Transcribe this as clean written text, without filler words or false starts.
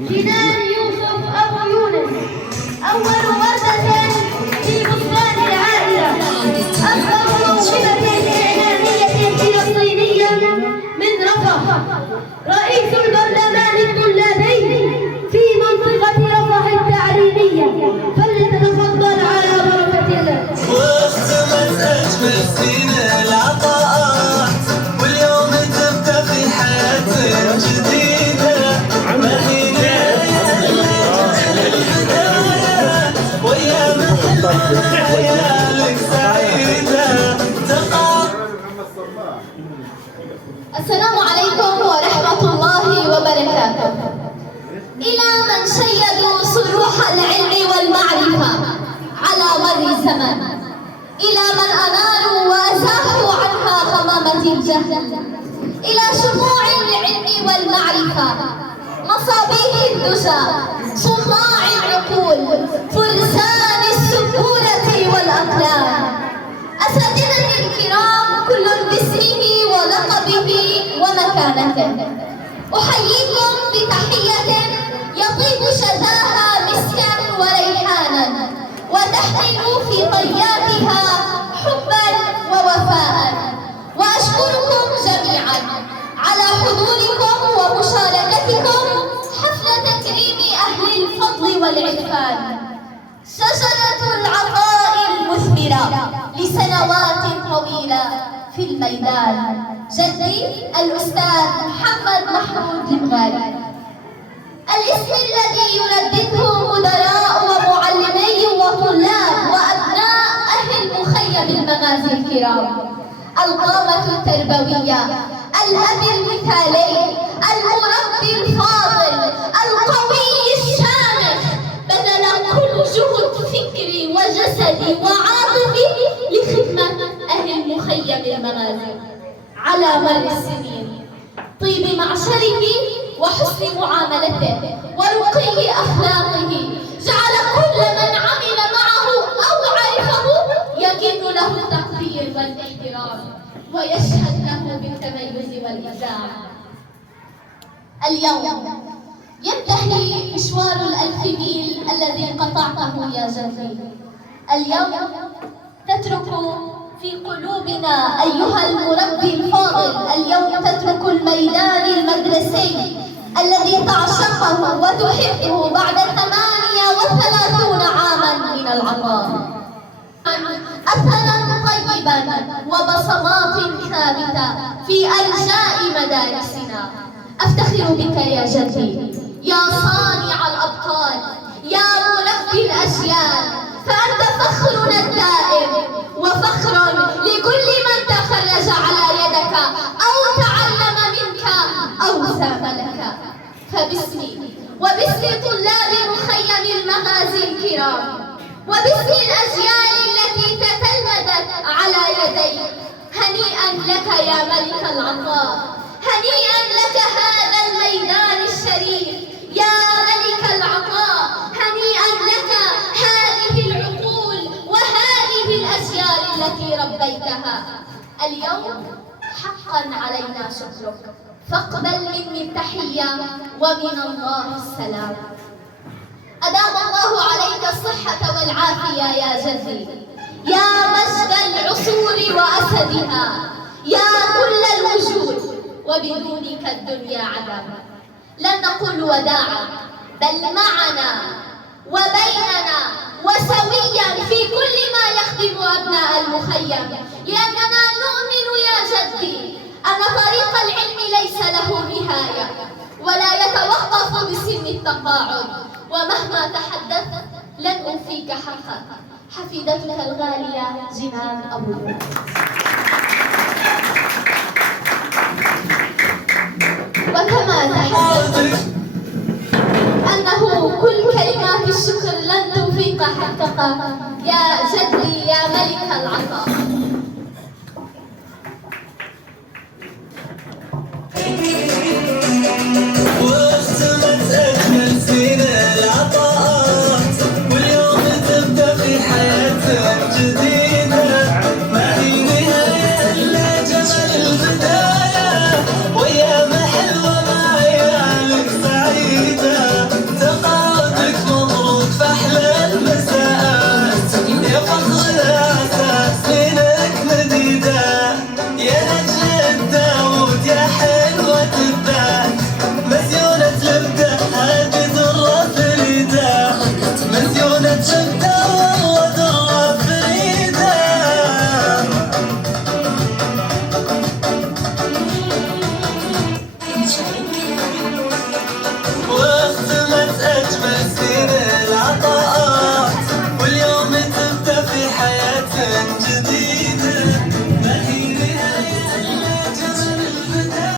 جنان يوسف أبو يونس أول وردة في بستان العائلة، أكبر موهبة إعلامية فلسطينية من رفح، رئيس البرلمان الطلابي في منطقة رفح التعليمية، فليتفضل على بركة الله. واختمت أجمل سنين العطاءات، واليوم تبدأ في حياة جديدة، ما هي نهاية البداية، وأيام ليالي سعيدة تقع. السلام عليكم ورحمة الله وبركاته. إلى من شيدوا صروح العلم والمعرفة على مر الزمن، إلى من أناروا وأزاحوا عنها غمامة الجهل، إلى شموع العلم والمعرفة، مصابيح الدجى، صناع العقول، فرسان السبورة والأقلام، أساتذتي الكرام كل باسمه ولقبه ومكانته، أحييكم بتحية يطيب شذاها مسكا وريحانا، وتحمل في طياتها حبا ووفاء، وأشكركم جميعا على حضوركم ومشاركتكم حفل تكريم أهل الفضل والعرفان، شجرة العطاء المثمرة لسنوات طويلة في الميدان، جدي الأستاذ محمد محمود المغاري، الاسم الذي يردده مدراء ومعلمي وطلاب وأبناء أهل مخيم المغازي الكرام، القامة التربوية، الأب المثالي، المربي الفاضل، القوي الشامخ، بذل كل جهد فكري وجسدي وعاطفي لخدمة أهل مخيم المغازي على مر السنين، طيب معشره وحسن معاملته ورقي أخلاقه جعل كل من عمل معه أو عرفه يجد له التقدير والاحترام ويشهد له بالتميز والإبداع. اليوم ينتهي مشوار ال1000 ميل الذي قطعته يا جدي. اليوم تترك في قلوبنا أيها المربي الفاضل، اليوم تترك الميدان المدرسي الذي تعشقه وتحبه بعد 38 عاما من العطاء، أثرا طيبا وبصمات ثابتة في أرجاء مدارسنا. أفتخر بك يا جدي يا صانع الأبطال، يا مربي الأجيال، فأنت فخرنا الدائم وفخر لكل من تخرج على يدك أو تعلم منك أو سام لك. فباسمي وباسم طلاب مخيم المغازي الكرام وباسم الأجيال التي تتلمذت على يديك، هنيئا لك يا ملك العطاء، هنيئا لك هذا الميدان الشريف يا ملك العطاء، هنيئا لك هذه العقول وهذه الأجيال التي ربيتها. اليوم حقا علينا شكرك، فاقبل مني التحية ومن الله السلام. أدام الله عليك الصحة والعافية يا جدي، يا مجد العصور وأسدها، يا كل الوجود، وبدونك الدنيا عدم. لن نقول وداعا، بل معنا وبيننا وسويا في كل ما يخدم أبناء المخيم، لأننا نؤمن يا جدي أن طريق العلم ليس له نهاية ولا يتوقف بسن التقاعد، ومهما تحدثت لن أوفيك حقك. حفيدتك الغالية جنان أبو يونس. وكما تحدثت أنه كل كلمات الشكر لن توفيك حقك يا جدي يا ملك العطاء.